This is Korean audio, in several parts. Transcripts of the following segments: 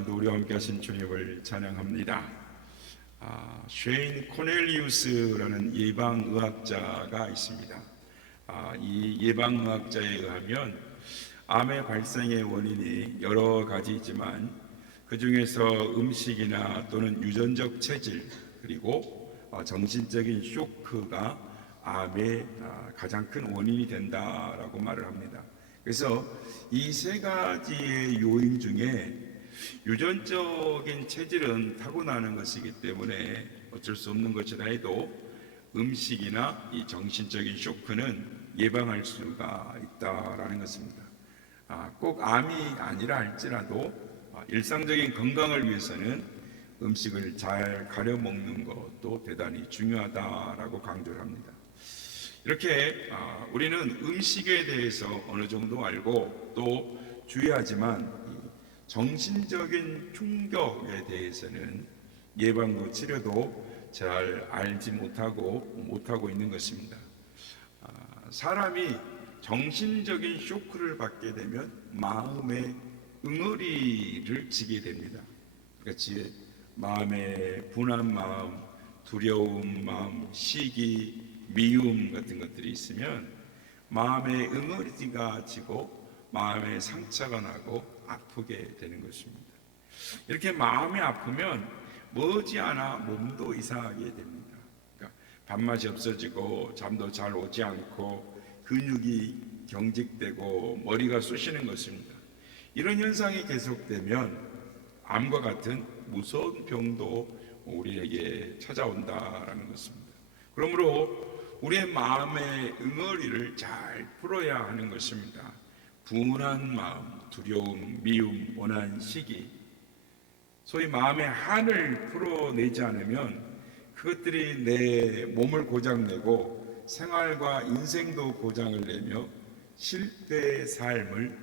오늘도 우리와 함께 하신 주님을 찬양합니다. 쉐인 코넬리우스라는 예방의학자가 있습니다. 이 예방의학자에 의하면 암의 발생의 원인이 여러 가지이지만 그 중에서 음식이나 또는 유전적 체질 그리고 정신적인 쇼크가 암의 가장 큰 원인이 된다라고 말을 합니다. 그래서 이 세 가지의 요인 중에 유전적인 체질은 타고나는 것이기 때문에 어쩔 수 없는 것이라 해도 음식이나 이 정신적인 쇼크는 예방할 수가 있다라는 것입니다. 꼭 암이 아니라 할지라도 일상적인 건강을 위해서는 음식을 잘 가려 먹는 것도 대단히 중요하다라고 강조를 합니다. 이렇게 우리는 음식에 대해서 어느 정도 알고 또 주의하지만 정신적인 충격에 대해서는 예방도 치료도 잘 알지 못하고 있는 것입니다. 사람이 정신적인 쇼크를 받게 되면 마음에 응어리를 지게 됩니다. 그렇지, 마음에 분한 마음, 두려움 마음, 시기, 미움 같은 것들이 있으면 마음에 응어리가 지고 마음에 상처가 나고 아프게 되는 것입니다. 이렇게 마음이 아프면 머지않아 몸도 이상하게 됩니다. 그러니까 밥맛이 없어지고 잠도 잘 오지 않고 근육이 경직되고 머리가 쑤시는 것입니다. 이런 현상이 계속되면 암과 같은 무서운 병도 우리에게 찾아온다라는 것입니다. 그러므로 우리의 마음의 응어리를 잘 풀어야 하는 것입니다. 분한 마음, 두려움, 미움, 원한, 시기, 소위 마음의 한을 풀어내지 않으면 그것들이 내 몸을 고장내고 생활과 인생도 고장을 내며 실패의 삶을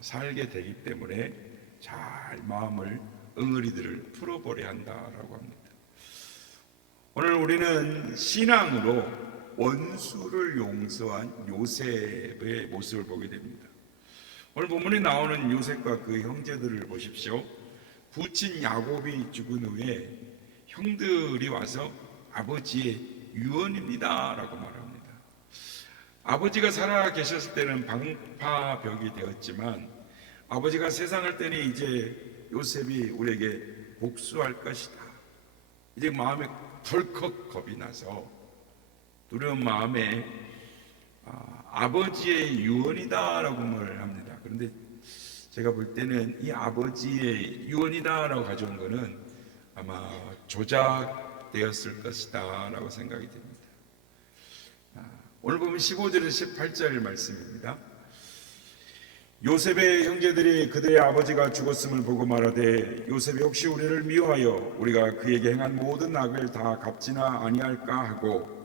살게 되기 때문에 잘 마음을 응어리들을 풀어버려야 한다라고 합니다. 오늘 우리는 신앙으로 원수를 용서한 요셉의 모습을 보게 됩니다. 오늘 본문에 나오는 요셉과 그 형제들을 보십시오. 부친 야곱이 죽은 후에 형들이 와서 아버지의 유언입니다 라고 말합니다. 아버지가 살아 계셨을 때는 방파벽이 되었지만 아버지가 세상을 떠니 이제 요셉이 우리에게 복수할 것이다. 이제 마음에 덜컥 겁이 나서 두려운 마음에 아버지의 유언이다라고 말을 합니다. 그런데 제가 볼 때는 이 아버지의 유언이다라고 가져온 것은 아마 조작되었을 것이다 라고 생각이 됩니다. 오늘 보면 15절에서 18절 말씀입니다. 요셉의 형제들이 그들의 아버지가 죽었음을 보고 말하되 요셉이 혹시 우리를 미워하여 우리가 그에게 행한 모든 악을 다 갚지나 아니할까 하고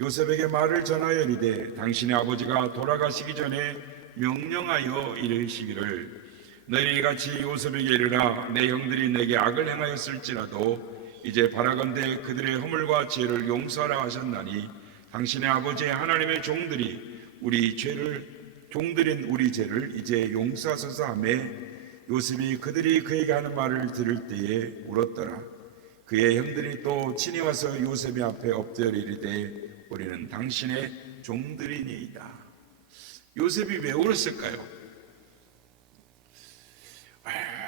요셉에게 말을 전하여 이르되 당신의 아버지가 돌아가시기 전에 명령하여 이르시기를 너희는 이같이 요셉에게 이르라 내 형들이 내게 악을 행하였을지라도 이제 바라건대 그들의 허물과 죄를 용서하라 하셨나니 당신의 아버지의 하나님의 종들인 우리 죄를 이제 용서하소서 하며 요셉이 그들이 그에게 하는 말을 들을 때에 울었더라. 그의 형들이 또 친히 와서 요셉의 앞에 엎드려 이르되 우리는 당신의 종들이니이다. 요셉이 왜 울었을까요?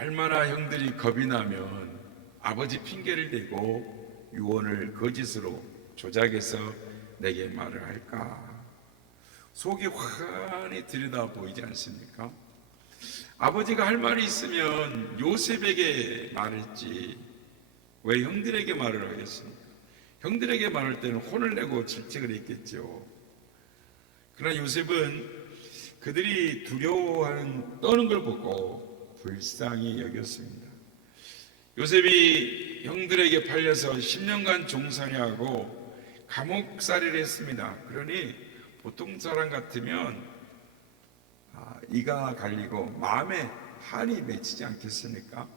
얼마나 형들이 겁이 나면 아버지 핑계를 대고 유언을 거짓으로 조작해서 내게 말을 할까? 속이 환히 들여다 보이지 않습니까? 아버지가 할 말이 있으면 요셉에게 말했지 왜 형들에게 말을 하겠습니까? 형들에게 말할 때는 혼을 내고 질책을 했겠죠. 그러나 요셉은 그들이 두려워하는 떠는 걸 보고 불쌍히 여겼습니다. 요셉이 형들에게 팔려서 10년간 종살이하고 감옥살이를 했습니다. 그러니 보통 사람 같으면 이가 갈리고 마음에 한이 맺히지 않겠습니까?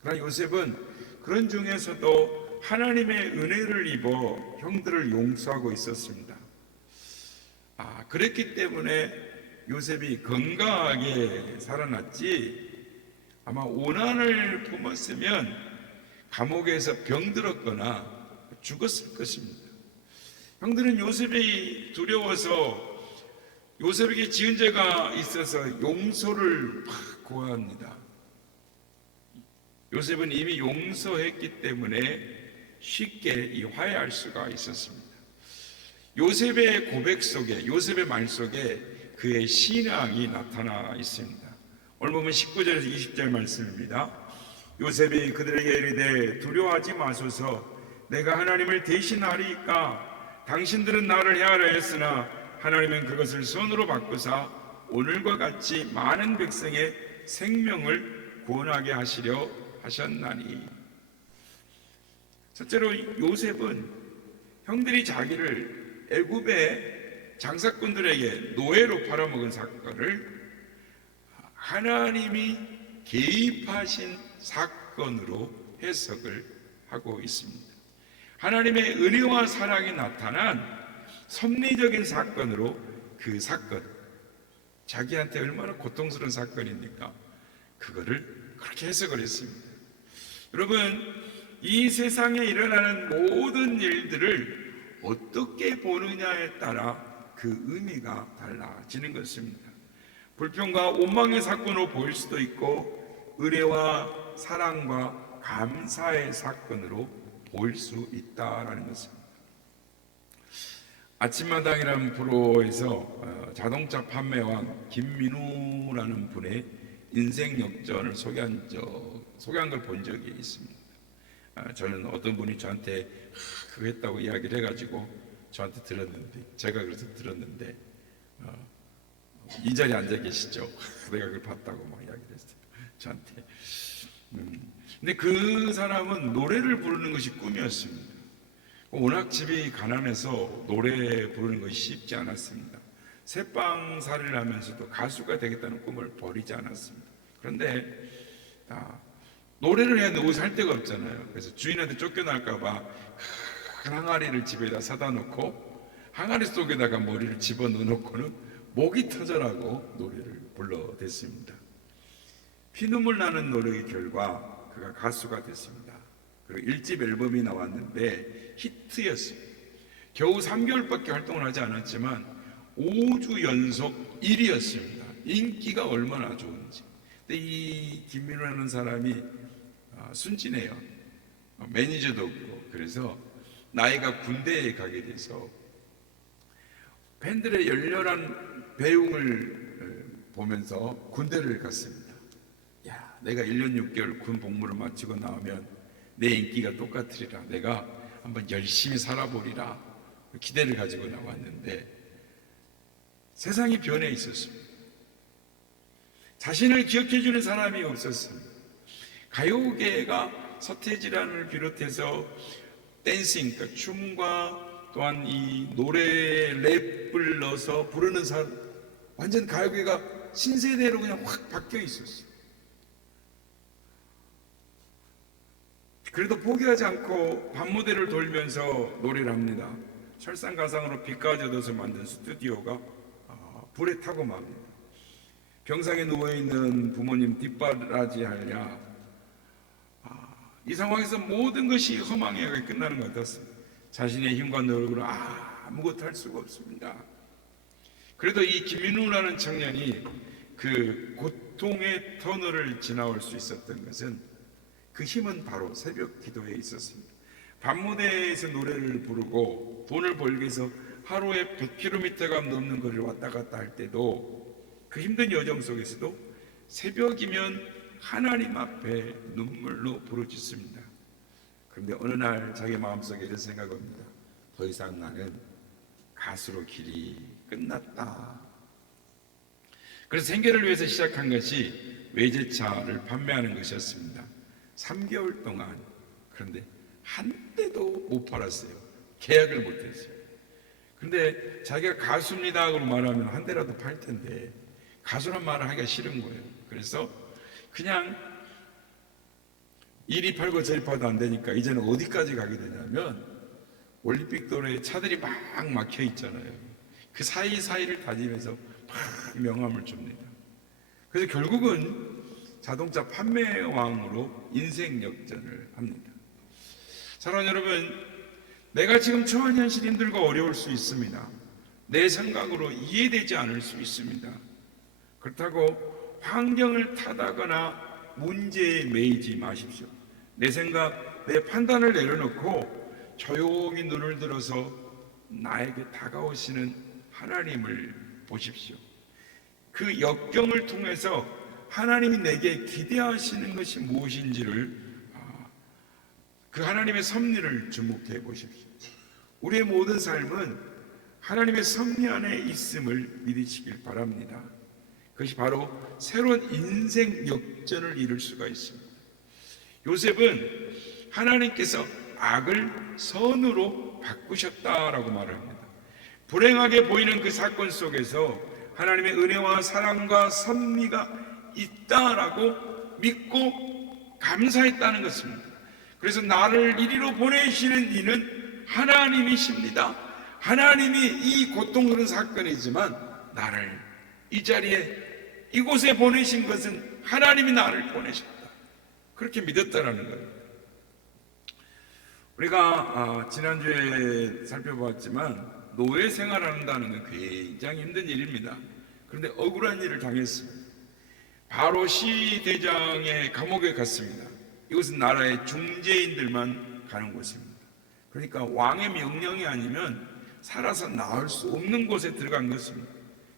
그러나 요셉은 그런 중에서도 하나님의 은혜를 입어 형들을 용서하고 있었습니다. 그랬기 때문에 요셉이 건강하게 살아났지 아마 오난을 품었으면 감옥에서 병들었거나 죽었을 것입니다. 형들은 요셉이 두려워서 요셉에게 지은 죄가 있어서 용서를 막 구합니다. 요셉은 이미 용서했기 때문에 쉽게 화해할 수가 있었습니다. 요셉의 고백 속에, 요셉의 말 속에 그의 신앙이 나타나 있습니다. 오늘 보면 19절에서 20절 말씀입니다. 요셉이 그들에게 이르되 두려워하지 마소서, 내가 하나님을 대신하리이까. 당신들은 나를 해하려 했으나 하나님은 그것을 선으로 바꾸사 오늘과 같이 많은 백성의 생명을 구원하게 하시려 하셨나니. 첫째로 요셉은 형들이 자기를 애굽의 장사꾼들에게 노예로 팔아먹은 사건을 하나님이 개입하신 사건으로 해석을 하고 있습니다. 하나님의 은혜와 사랑이 나타난 섭리적인 사건으로 그 사건, 자기한테 얼마나 고통스러운 사건입니까? 그거를 그렇게 해석을 했습니다. 여러분, 이 세상에 일어나는 모든 일들을 어떻게 보느냐에 따라 그 의미가 달라지는 것입니다. 불평과 원망의 사건으로 보일 수도 있고 은혜와 사랑과 감사의 사건으로 보일 수 있다라는 것입니다. 아침마당이라는 프로에서 자동차 판매왕 김민우라는 분의 인생 역전을 소개한 걸 본 적이 있습니다. 저는 어떤 분이 저한테 그거 했다고 이야기를 해가지고 저한테 들었는데, 제가 그래서 들었는데 이 자리에 앉아 계시죠? 내가 그걸 봤다고 막 이야기를 했어요, 저한테. 근데 그 사람은 노래를 부르는 것이 꿈이었습니다. 워낙 집이 가난해서 노래 부르는 것이 쉽지 않았습니다. 새빵살이를 하면서도 가수가 되겠다는 꿈을 버리지 않았습니다. 그런데 노래를 해야 누구 살 데가 없잖아요. 그래서 주인한테 쫓겨날까봐 큰 항아리를 집에다 사다 놓고 항아리 속에다가 머리를 집어넣어 놓고는 목이 터져라고 노래를 불러댔습니다. 피눈물 나는 노력의 결과 그가 가수가 됐습니다. 그리고 1집 앨범이 나왔는데 히트였습니다. 겨우 3개월밖에 활동을 하지 않았지만 5주 연속 1위였습니다. 인기가 얼마나 좋은지. 근데 이 김민우라는 사람이 순진해요. 매니저도 없고. 그래서 나이가 군대에 가게 돼서 팬들의 열렬한 배웅을 보면서 군대를 갔습니다. 야, 내가 1년 6개월 군 복무를 마치고 나오면 내 인기가 똑같으리라. 내가 한번 열심히 살아보리라. 기대를 가지고 나왔는데 세상이 변해 있었습니다. 자신을 기억해주는 사람이 없었습니다. 가요계가 서태지란을 비롯해서 댄싱, 그러니까 춤과 또한 이 노래 랩을 넣어서 부르는 사람, 완전 가요계가 신세대로 그냥 확 바뀌어 있었어요. 그래도 포기하지 않고 밤무대를 돌면서 노래를 합니다. 설상가상으로 빛까지 얻어서 만든 스튜디오가 불에 타고 맙니다. 병상에 누워있는 부모님 뒷바라지 하랴. 이 상황에서 모든 것이 허망하게 끝나는 것 같았습니다. 자신의 힘과 노력으로 아무것도 할 수가 없습니다. 그래도 이 김민우라는 청년이 그 고통의 터널을 지나올 수 있었던 것은 그 힘은 바로 새벽 기도에 있었습니다. 밤무대에서 노래를 부르고 돈을 벌기 위해서 하루에 100km가 넘는 거리를 왔다 갔다 할 때도 그 힘든 여정 속에서도 새벽이면 하나님 앞에 눈물로 부르짖습니다. 그런데 어느 날 자기 마음속에 이런 생각을 합니다. 더 이상 나는 가수로 길이 끝났다. 그래서 생계를 위해서 시작한 것이 외제차를 판매하는 것이었습니다. 3개월 동안. 그런데 한 대도 못 팔았어요. 계약을 못했어요. 그런데 자기가 가수입니다 하고 말하면 한 대라도 팔 텐데 가수란 말을 하기가 싫은 거예요. 그래서 그냥 이리 팔고 저리 팔도 안 되니까 이제는 어디까지 가게 되냐면 올림픽도로에 차들이 막 막혀 있잖아요. 그 사이사이를 다니면서 막 명함을 줍니다. 그래서 결국은 자동차 판매왕으로 인생 역전을 합니다. 사랑하는 여러분, 내가 지금 처한 현실이 힘들고 어려울 수 있습니다. 내 생각으로 이해되지 않을 수 있습니다. 그렇다고 환경을 탓하거나 문제에 매이지 마십시오. 내 생각, 내 판단을 내려놓고 조용히 눈을 들어서 나에게 다가오시는 하나님을 보십시오. 그 역경을 통해서 하나님이 내게 기대하시는 것이 무엇인지를 그 하나님의 섭리를 주목해 보십시오. 우리의 모든 삶은 하나님의 섭리 안에 있음을 믿으시길 바랍니다. 그것이 바로 새로운 인생 역전을 이룰 수가 있습니다. 요셉은 하나님께서 악을 선으로 바꾸셨다라고 말을 합니다. 불행하게 보이는 그 사건 속에서 하나님의 은혜와 사랑과 섭리가 있다라고 믿고 감사했다는 것입니다. 그래서 나를 이리로 보내시는 이는 하나님이십니다. 하나님이 이 고통스러운 사건이지만 나를 이 자리에 이곳에 보내신 것은 하나님이 나를 보내셨다. 그렇게 믿었다라는 거예요. 우리가 지난주에 살펴보았지만 노예 생활한다는 건 굉장히 힘든 일입니다. 그런데 억울한 일을 당했습니다. 바로 시대장의 감옥에 갔습니다. 이곳은 나라의 중재인들만 가는 곳입니다. 그러니까 왕의 명령이 아니면 살아서 나올 수 없는 곳에 들어간 것입니다.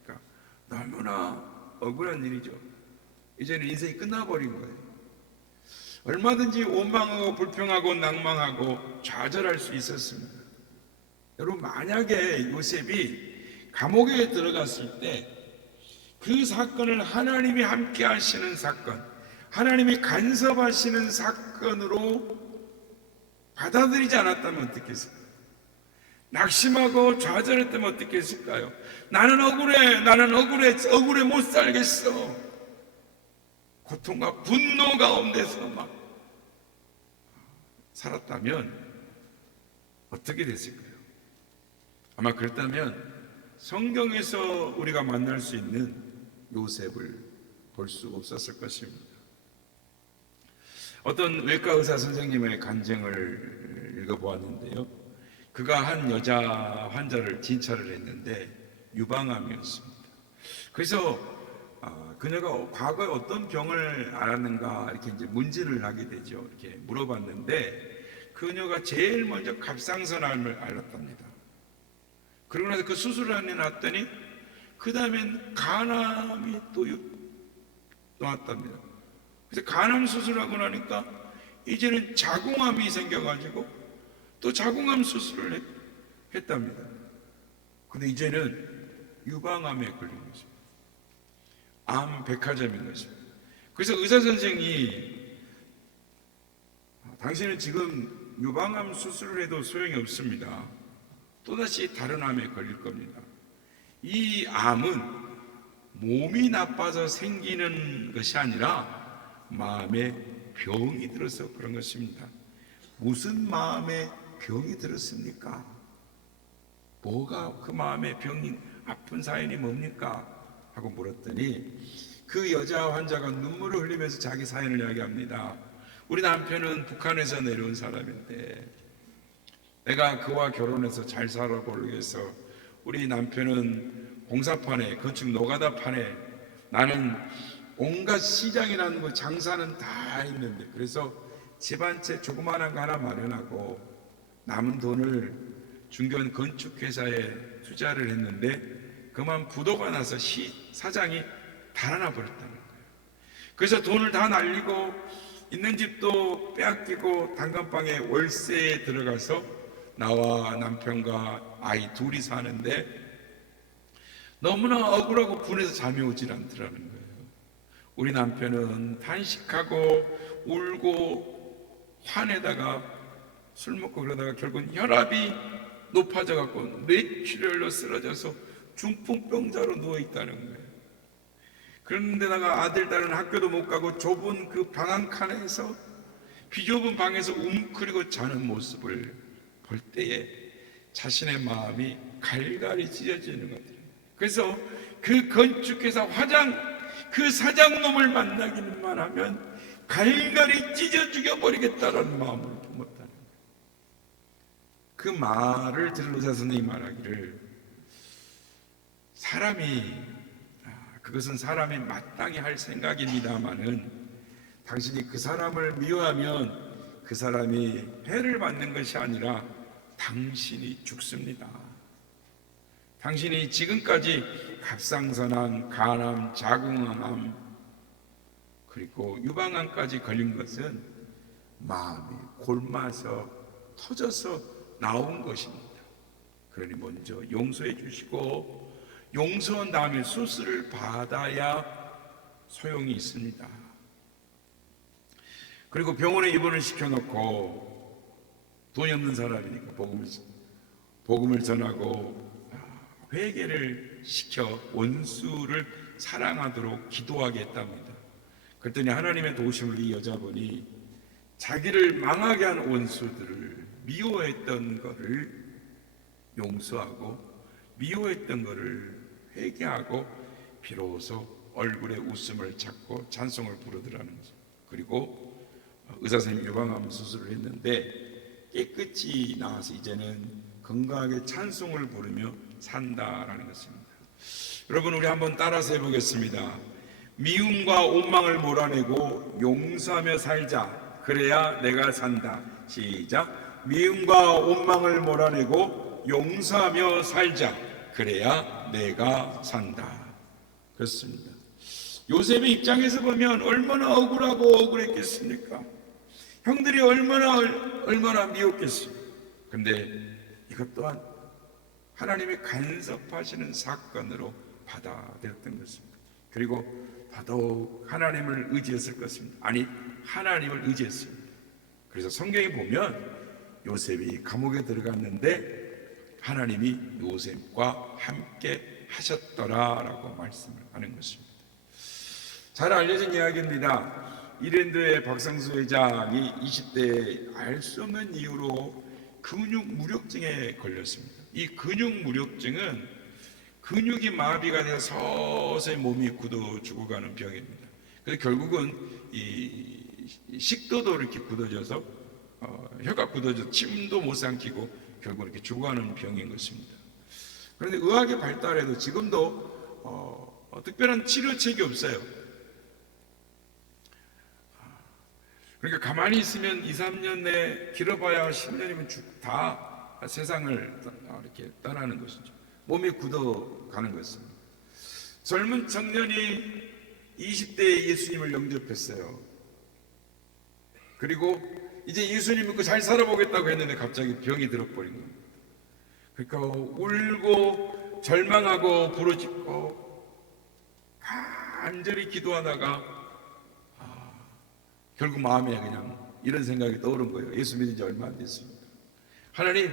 그러니까 너무나 억울한 일이죠. 이제는 인생이 끝나버린 거예요. 얼마든지 원망하고 불평하고 낭망하고 좌절할 수 있었습니다. 여러분, 만약에 요셉이 감옥에 들어갔을 때 그 사건을 하나님이 함께 하시는 사건, 하나님이 간섭하시는 사건으로 받아들이지 않았다면 어떻겠을까요? 낙심하고 좌절했다면 어떻겠을까요? 나는 억울해 못 살겠어. 고통과 분노 가운데서 막 살았다면 어떻게 됐을까요? 아마 그렇다면 성경에서 우리가 만날 수 있는 요셉을 볼 수 없었을 것입니다. 어떤 외과 의사 선생님의 간증을 읽어보았는데요. 그가 한 여자 환자를 진찰을 했는데 유방암이었습니다. 그래서 그녀가 과거에 어떤 병을 앓았는가 이렇게 이제 문진을 하게 되죠. 이렇게 물어봤는데 그녀가 제일 먼저 갑상선암을 앓았답니다. 그러고 나서 그 수술을 해놨더니 그 다음엔 간암이 또 나왔답니다. 그래서 간암 수술하고 나니까 이제는 자궁암이 생겨가지고 또 자궁암 수술을 했답니다. 근데 이제는 유방암에 걸린 것입니다. 암 백화점인 것입니다. 그래서 의사 선생이 당신은 지금 유방암 수술을 해도 소용이 없습니다. 또다시 다른 암에 걸릴 겁니다. 이 암은 몸이 나빠서 생기는 것이 아니라 마음에 병이 들어서 그런 것입니다. 무슨 마음에 병이 들었습니까? 뭐가 그 마음에 병이 아픈 사연이 뭡니까? 하고 물었더니 그 여자 환자가 눈물을 흘리면서 자기 사연을 이야기합니다. 우리 남편은 북한에서 내려온 사람인데 내가 그와 결혼해서 잘 살아보기 위해서 우리 남편은 공사판에 건축 노가다판에 나는 온갖 시장이라는 거 장사는 다 있는데 그래서 집 한 채 조그마한 거 하나 마련하고 남은 돈을 중견 건축회사에 투자를 했는데 그만 부도가 나서 사장이 달아나 버렸다는 거예요. 그래서 돈을 다 날리고 있는 집도 빼앗기고 단칸방에 월세에 들어가서 나와 남편과 아이 둘이 사는데 너무나 억울하고 분해서 잠이 오질 않더라는 거예요. 우리 남편은 탄식하고 울고 화내다가 술 먹고 그러다가 결국은 혈압이 높아져 갖고 뇌출혈로 쓰러져서 중풍병자로 누워있다는 거예요. 그런데다가 아들, 딸은 학교도 못 가고 좁은 그 방 한 칸에서 비좁은 방에서 웅크리고 자는 모습을 볼 때에 자신의 마음이 갈갈이 찢어지는 것 같아요. 그래서 그 건축회사 화장 그 사장놈을 만나기만 하면 갈갈이 찢어 죽여버리겠다라는 마음을 품었다는 거예요. 그 말을 들은 의사 선생님이 말하기를, 그것은 사람이 마땅히 할 생각입니다마는 당신이 그 사람을 미워하면 그 사람이 해를 받는 것이 아니라 당신이 죽습니다. 당신이 지금까지 갑상선암, 간암, 자궁암, 그리고 유방암까지 걸린 것은 마음이 골마서 터져서 나온 것입니다. 그러니 먼저 용서해 주시고 용서한 다음에 수술을 받아야 소용이 있습니다. 그리고 병원에 입원을 시켜놓고 돈이 없는 사람이니까 복음을 전하고 회개를 시켜 원수를 사랑하도록 기도하게 했답니다. 그랬더니 하나님의 도우심으로 이 여자분이 자기를 망하게 한 원수들을 미워했던 것을 용서하고 미워했던 것을 회개하고 비로소 얼굴에 웃음을 찾고 찬송을 부르더라는 거죠. 그리고 의사선생님이 유방암 수술을 했는데 깨끗이 나와서 이제는 건강하게 찬송을 부르며 산다라는 것입니다. 여러분, 우리 한번 따라서 해보겠습니다. 미움과 원망을 몰아내고 용서하며 살자. 그래야 내가 산다. 시작. 미움과 원망을 몰아내고 용서하며 살자. 그래야 내가 산다. 그렇습니다. 요셉의 입장에서 보면 얼마나 억울하고 억울했겠습니까? 형들이 얼마나 미웠겠습니까? 근데 이것 또한 하나님의 간섭하시는 사건으로 받아들였던 것입니다. 그리고 더더욱 하나님을 의지했을 것입니다. 아니, 하나님을 의지했습니다. 그래서 성경에 보면 요셉이 감옥에 들어갔는데 하나님이 요셉과 함께 하셨더라라고 말씀을 하는 것입니다. 잘 알려진 이야기입니다. 이랜드의 박상수 회장이 20대에 알 수 없는 이유로 근육무력증에 걸렸습니다. 이 근육무력증은 근육이 마비가 돼서 서서히 몸이 굳어 죽어가는 병입니다. 그래서 결국은 이 식도도 이렇게 굳어져서 혀가 굳어져 침도 못 삼키고 결국 이렇게 죽어가는 병인 것입니다. 그런데 의학의 발달에도 지금도 특별한 치료책이 없어요. 그러니까 가만히 있으면 2, 3년 내 길어봐야 10년이면 다 세상을 이렇게 떠나는 것이죠. 몸이 굳어가는 것입니다. 젊은 청년이 20대에 예수님을 영접했어요. 그리고 이제 예수님 믿고 잘 살아보겠다고 했는데 갑자기 병이 들어버린 겁니다. 그러니까 울고 절망하고 부르짖고 간절히 기도하다가 결국 마음에 그냥 이런 생각이 떠오른 거예요. 예수 믿은 지 얼마 안 됐습니다. 하나님,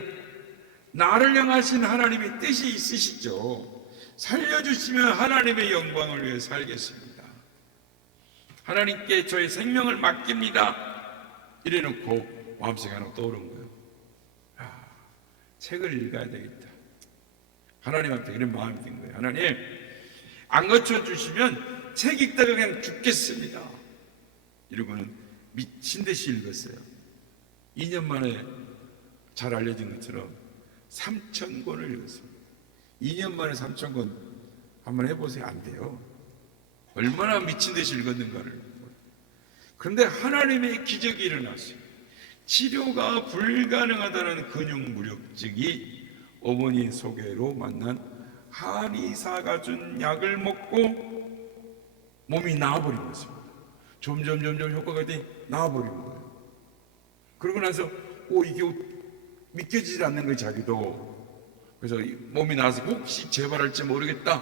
나를 향하신 하나님의 뜻이 있으시죠. 살려주시면 하나님의 영광을 위해 살겠습니다. 하나님께 저의 생명을 맡깁니다. 이래놓고 마음속에 하나 떠오른 거예요. 책을 읽어야 되겠다. 하나님한테 이런 마음이 든 거예요. 하나님, 안 고쳐주시면 책 읽다가 그냥 죽겠습니다. 이러고는 미친 듯이 읽었어요. 2년 만에 잘 알려진 것처럼 3,000권을 읽었습니다. 2년 만에 3,000권 한번 해보세요. 안 돼요. 얼마나 미친 듯이 읽었는가를. 그런데 하나님의 기적이 일어났어요. 치료가 불가능하다는 근육무력증이 어머니 소개로 만난 한의사가 준 약을 먹고 몸이 나아버린 것입니다. 점점 효과가 나아버린 거예요. 그러고 나서 이게 믿겨지지 않는 거예요. 자기도. 그래서 몸이 나아서 혹시 재발할지 모르겠다.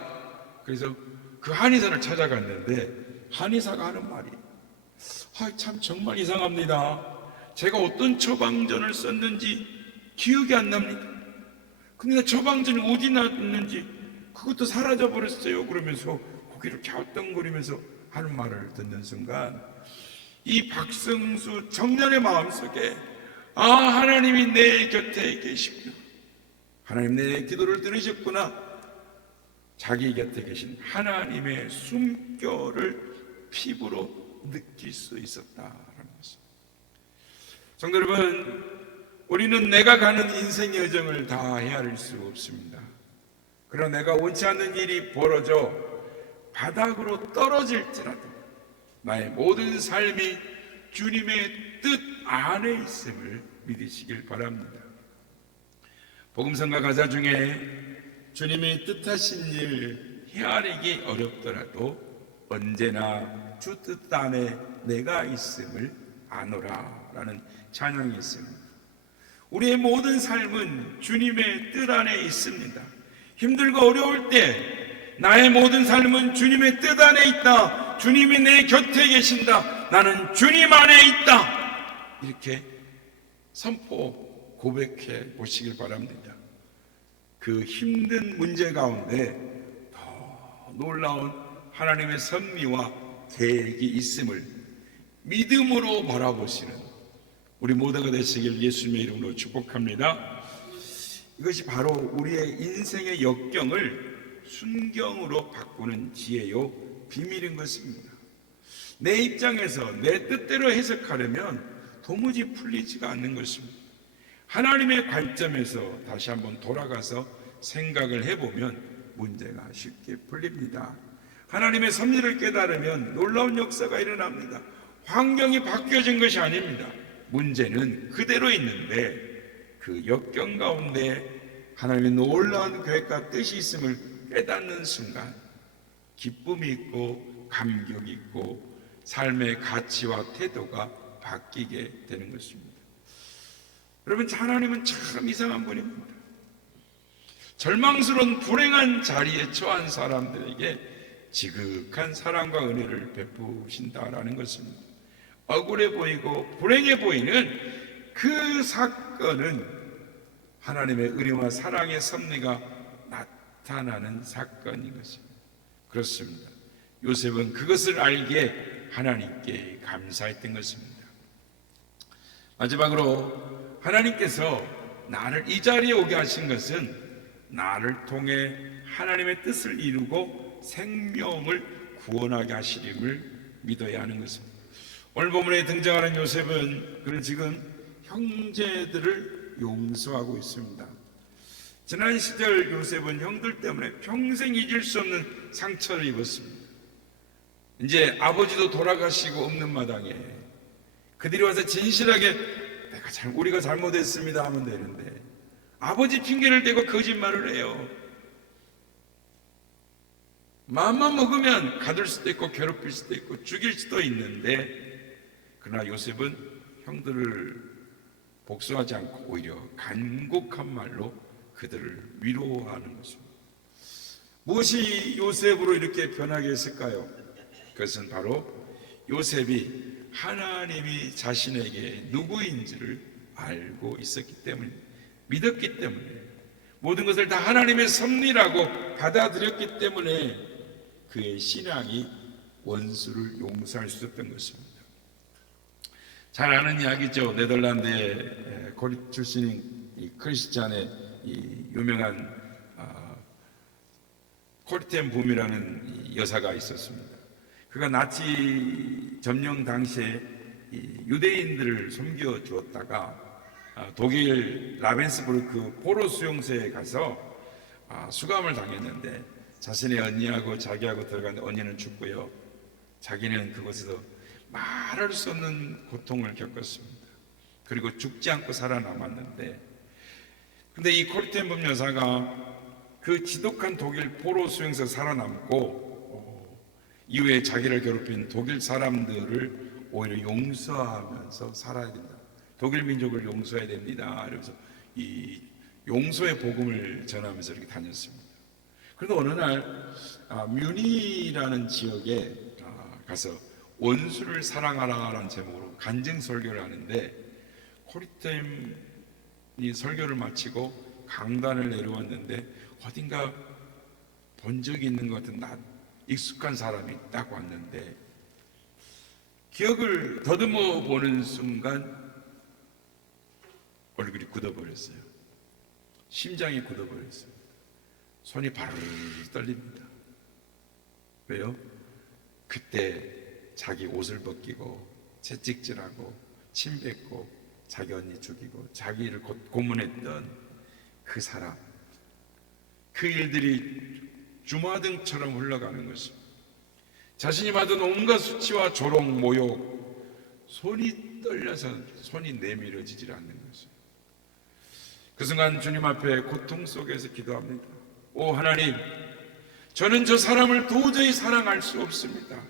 그래서 그 한의사를 찾아갔는데 한의사가 하는 말이 참 정말 이상합니다. 제가 어떤 처방전을 썼는지 기억이 안 납니다. 근데 처방전이 어디 났는지 그것도 사라져 버렸어요. 그러면서 고개를 갸우뚱거리면서 하는 말을 듣는 순간 이 박성수 청년의 마음속에 하나님이 내 곁에 계시구나. 하나님 내 기도를 들으셨구나. 자기 곁에 계신 하나님의 숨결을 피부로 느낄 수 있었다라는 것입니다. 성도 여러분, 우리는 내가 가는 인생의 여정을 다 헤아릴 수 없습니다. 그러나 내가 원치 않는 일이 벌어져 바닥으로 떨어질지라도 나의 모든 삶이 주님의 뜻 안에 있음을 믿으시길 바랍니다. 복음성가 가사 중에 주님이 뜻하신 일 헤아리기 어렵더라도 언제나 주 뜻 안에 내가 있음을 아노라 라는 찬양이 있습니다. 우리의 모든 삶은 주님의 뜻 안에 있습니다. 힘들고 어려울 때 나의 모든 삶은 주님의 뜻 안에 있다. 주님이 내 곁에 계신다. 나는 주님 안에 있다. 이렇게 선포 고백해 보시길 바랍니다. 그 힘든 문제 가운데 더 놀라운 하나님의 섭리와 계획이 있음을 믿음으로 바라보시는 우리 모두가 되시길 예수님의 이름으로 축복합니다. 이것이 바로 우리의 인생의 역경을 순경으로 바꾸는 지혜요 비밀인 것입니다. 내 입장에서 내 뜻대로 해석하려면 도무지 풀리지가 않는 것입니다. 하나님의 관점에서 다시 한번 돌아가서 생각을 해보면 문제가 쉽게 풀립니다. 하나님의 섭리를 깨달으면 놀라운 역사가 일어납니다. 환경이 바뀌어진 것이 아닙니다. 문제는 그대로 있는데 그 역경 가운데 하나님의 놀라운 계획과 뜻이 있음을 깨닫는 순간 기쁨이 있고 감격이 있고 삶의 가치와 태도가 바뀌게 되는 것입니다. 여러분, 하나님은 참 이상한 분입니다. 절망스러운 불행한 자리에 처한 사람들에게 지극한 사랑과 은혜를 베푸신다라는 것입니다. 억울해 보이고 불행해 보이는 그 사건은 하나님의 은혜와 사랑의 섭리가 나타나는 사건인 것입니다. 그렇습니다. 요셉은 그것을 알기에 하나님께 감사했던 것입니다. 마지막으로 하나님께서 나를 이 자리에 오게 하신 것은 나를 통해 하나님의 뜻을 이루고 생명을 구원하게 하시림을 믿어야 하는 것입니다. 오늘 본문에 등장하는 요셉은 그는 지금 형제들을 용서하고 있습니다. 지난 시절 요셉은 형들 때문에 평생 잊을 수 없는 상처를 입었습니다. 이제 아버지도 돌아가시고 없는 마당에 그들이 와서 진실하게 우리가 잘못했습니다 하면 되는데 아버지 핑계를 대고 거짓말을 해요. 마음만 먹으면 가둘 수도 있고 괴롭힐 수도 있고 죽일 수도 있는데 그러나 요셉은 형들을 복수하지 않고 오히려 간곡한 말로 그들을 위로하는 것입니다. 무엇이 요셉으로 이렇게 변하게 했을까요? 그것은 바로 요셉이 하나님이 자신에게 누구인지를 알고 있었기 때문에, 믿었기 때문에, 모든 것을 다 하나님의 섭리라고 받아들였기 때문에 그의 신앙이 원수를 용서할 수 있었던 것입니다. 잘 아는 이야기죠. 네덜란드의 고립 출신인 이 크리스찬의 이 유명한 콜텐 붐이라는 여사가 있었습니다. 그가 나치 점령 당시에 유대인들을 섬겨 주었다가 독일 라벤스부르크 포로 수용소에 가서 수감을 당했는데 자신의 언니하고 자기하고 들어갔는데 언니는 죽고요. 자기는 그곳에서 말할 수 없는 고통을 겪었습니다. 그리고 죽지 않고 살아남았는데, 근데 이 콜텐붐 여사가 그 지독한 독일 포로 수용소에 살아남고 이후에 자기를 괴롭힌 독일 사람들을 오히려 용서하면서 살아야 된다. 독일 민족을 용서해야 됩니다. 그래서 이 용서의 복음을 전하면서 이렇게 다녔습니다. 그런데 어느 날 뮤니라는 지역에 가서 원수를 사랑하라라는 제목으로 간증 설교를 하는데, 코리템이 설교를 마치고 강단을 내려왔는데 어딘가 본 적이 있는 것 같은 익숙한 사람이 딱 왔는데 기억을 더듬어 보는 순간 얼굴이 굳어버렸어요. 심장이 굳어버렸어요. 손이 바르르 떨립니다. 왜요? 그때 자기 옷을 벗기고 채찍질하고 침 뱉고 자기 언니 죽이고 자기를 고문했던 그 사람, 그 일들이 주마등처럼 흘러가는 것입니다. 자신이 받은 온갖 수치와 조롱, 모욕, 손이 떨려서 손이 내밀어지질 않는 것입니다. 그 순간 주님 앞에 고통 속에서 기도합니다. 오 하나님, 저는 저 사람을 도저히 사랑할 수 없습니다.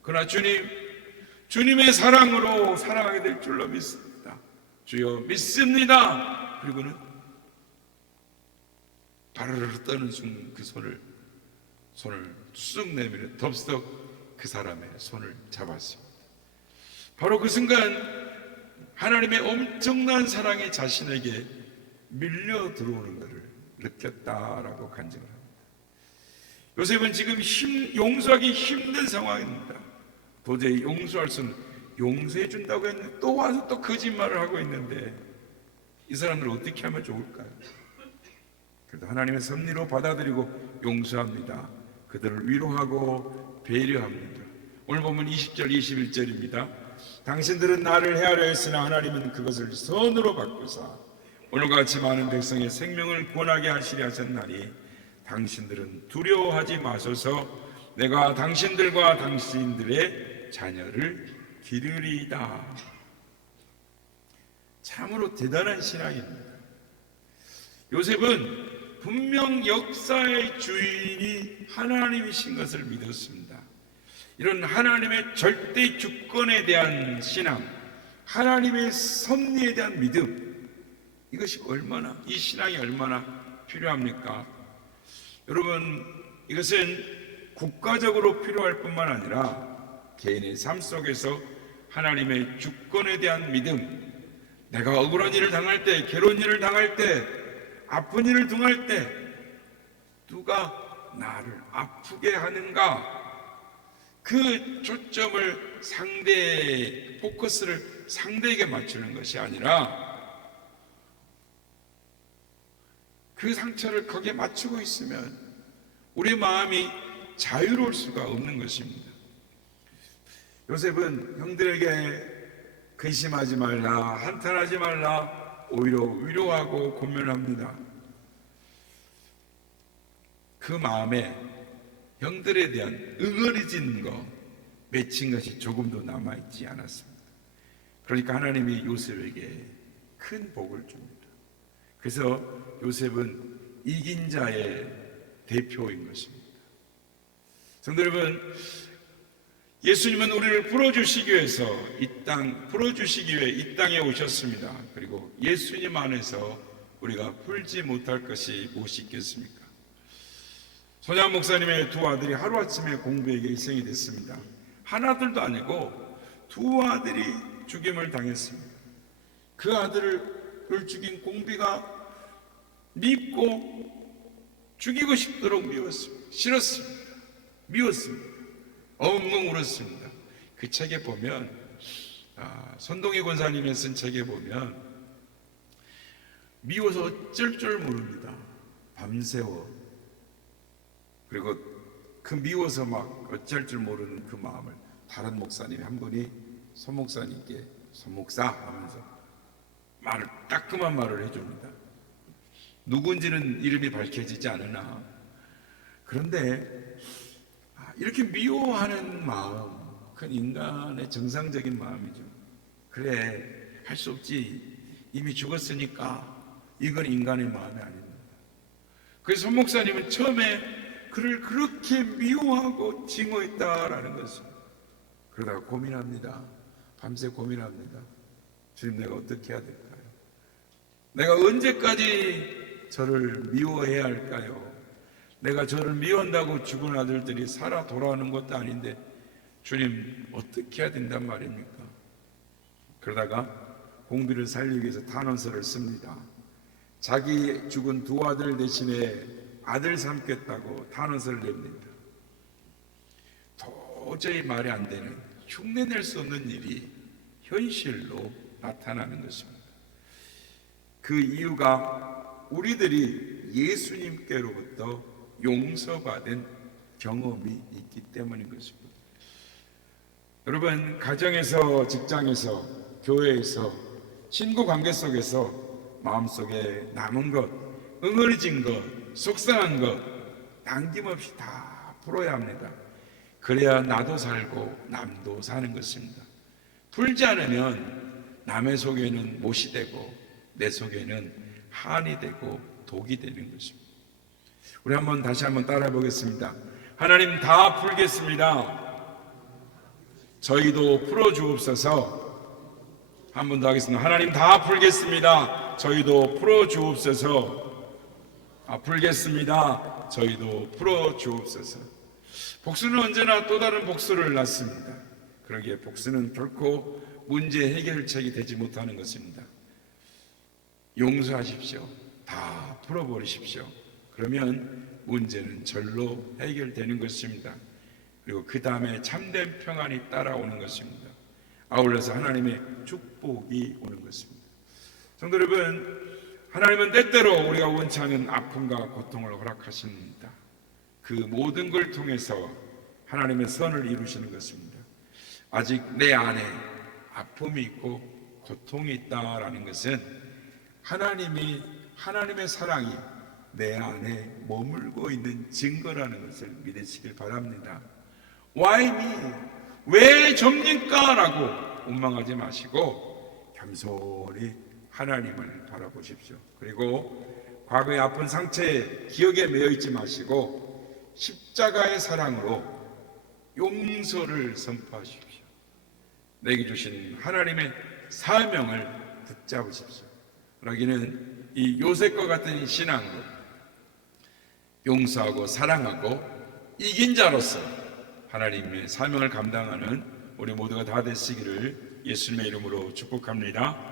그러나 주님의 사랑으로 사랑하게 될 줄로 믿습니다. 주여 믿습니다. 그리고는 바르르 떠는 순간 그 손을 쑥 내밀어 덥석 그 사람의 손을 잡았습니다. 바로 그 순간 하나님의 엄청난 사랑이 자신에게 밀려 들어오는 것을 느꼈다라고 간증을 합니다. 요셉은 지금 용서하기 힘든 상황입니다. 도저히 용서할 수는, 용서해 준다고 했는데 또 와서 또 거짓말을 하고 있는데 이 사람들 어떻게 하면 좋을까요? 그래도 하나님의 섭리로 받아들이고 용서합니다. 그들을 위로하고 배려합니다. 오늘 보면 20절 21절입니다. 당신들은 나를 헤아려 했으나 하나님은 그것을 선으로 바꾸사 오늘과 같이 많은 백성의 생명을 구원하게 하시려 하셨나니 당신들은 두려워하지 마소서. 내가 당신들과 당신들의 자녀를 기르리이다. 참으로 대단한 신앙입니다. 요셉은 분명 역사의 주인이 하나님이신 것을 믿었습니다. 이런 하나님의 절대 주권에 대한 신앙, 하나님의 섭리에 대한 믿음, 이것이 이 신앙이 얼마나 필요합니까? 여러분, 이것은 국가적으로 필요할 뿐만 아니라 개인의 삶 속에서 하나님의 주권에 대한 믿음, 내가 억울한 일을 당할 때, 괴로운 일을 당할 때, 아픈 일을 당할 때 누가 나를 아프게 하는가? 그 초점을 포커스를 상대에게 맞추는 것이 아니라 그 상처를 거기에 맞추고 있으면 우리 마음이 자유로울 수가 없는 것입니다. 요셉은 형들에게 근심하지 말라, 한탄하지 말라, 오히려 위로하고 권면합니다. 그 마음에 형들에 대한 응어리진 거, 맺힌 것이 조금도 남아있지 않았습니다. 그러니까 하나님이 요셉에게 큰 복을 줍니다. 그래서 요셉은 이긴 자의 대표인 것입니다. 성도 여러분, 예수님은 우리를 풀어주시기 위해서 풀어주시기 위해 이 땅에 오셨습니다. 그리고 예수님 안에서 우리가 풀지 못할 것이 무엇이 있겠습니까? 손양 목사님의 두 아들이 하루아침에 공부에게 희생이 됐습니다. 하나들도 아니고 두 아들이 죽임을 당했습니다. 그 아들을 죽인 공비가 밉고 죽이고 싶도록 미웠습니다. 싫었습니다. 미웠습니다. 엉엉 울었습니다. 그 책에 보면 손동희 권사님이 쓴 책에 보면 미워서 어쩔 줄 모릅니다. 밤새워. 그리고 그 미워서 막 어쩔 줄 모르는 그 마음을 다른 목사님이 한 분이 손 목사님께 손목사 하면서 따끔한 말을 해줍니다. 누군지는 이름이 밝혀지지 않으나 그런데 이렇게 미워하는 마음, 그 인간의 정상적인 마음이죠. 그래, 할 수 없지. 이미 죽었으니까 이건 인간의 마음이 아닙니다. 그래서 손 목사님은 처음에 그를 그렇게 미워하고 징후했다라는 것을 그러다가 고민합니다. 밤새 고민합니다. 주님, 내가 어떻게 해야 될까요? 내가 언제까지 저를 미워해야 할까요? 내가 저를 미워한다고 죽은 아들들이 살아 돌아오는 것도 아닌데 주님, 어떻게 해야 된단 말입니까? 그러다가 공비를 살리기 위해서 탄원서를 습니다. 자기 죽은 두 아들 대신에 아들 삼겠다고 탄원서를 냅니다. 도저히 말이 안 되는, 흉내낼 수 없는 일이 현실로 나타나는 것입니다. 그 이유가 우리들이 예수님께로부터 용서받은 경험이 있기 때문인 것입니다. 여러분, 가정에서, 직장에서, 교회에서, 친구 관계 속에서 마음속에 남은 것, 응어리진 것, 속상한 것 남김없이 다 풀어야 합니다. 그래야 나도 살고 남도 사는 것입니다. 풀지 않으면 남의 속에는 못이 되고 내 속에는 한이 되고 독이 되는 것입니다. 우리 다시 한번 따라해 보겠습니다. 하나님, 다 풀겠습니다. 저희도 풀어주옵소서. 한 번 더 하겠습니다. 하나님, 다 풀겠습니다. 저희도 풀어주옵소서. 풀겠습니다. 저희도 풀어주옵소서. 복수는 언제나 또 다른 복수를 낳습니다. 그러기에 복수는 결코 문제 해결책이 되지 못하는 것입니다. 용서하십시오. 다 풀어버리십시오. 그러면 문제는 절로 해결되는 것입니다. 그리고 그 다음에 참된 평안이 따라오는 것입니다. 아울러서 하나님의 축복이 오는 것입니다. 성도 여러분, 하나님은 때때로 우리가 원치 않은 아픔과 고통을 허락하십니다. 그 모든 걸 통해서 하나님의 선을 이루시는 것입니다. 아직 내 안에 아픔이 있고 고통이 있다라는 것은 하나님의 사랑이 내 안에 머물고 있는 증거라는 것을 믿으시길 바랍니다. Why me? 왜 접니까? 라고 원망하지 마시고 겸손히 하나님을 바라보십시오. 그리고 과거의 아픈 상처에 기억에 매여 있지 마시고 십자가의 사랑으로 용서를 선포하십시오. 내게 주신 하나님의 사명을 붙잡으십시오. 그러기는 이 요셉과 같은 신앙으로 용서하고 사랑하고 이긴 자로서 하나님의 사명을 감당하는 우리 모두가 다 되시기를 예수님의 이름으로 축복합니다.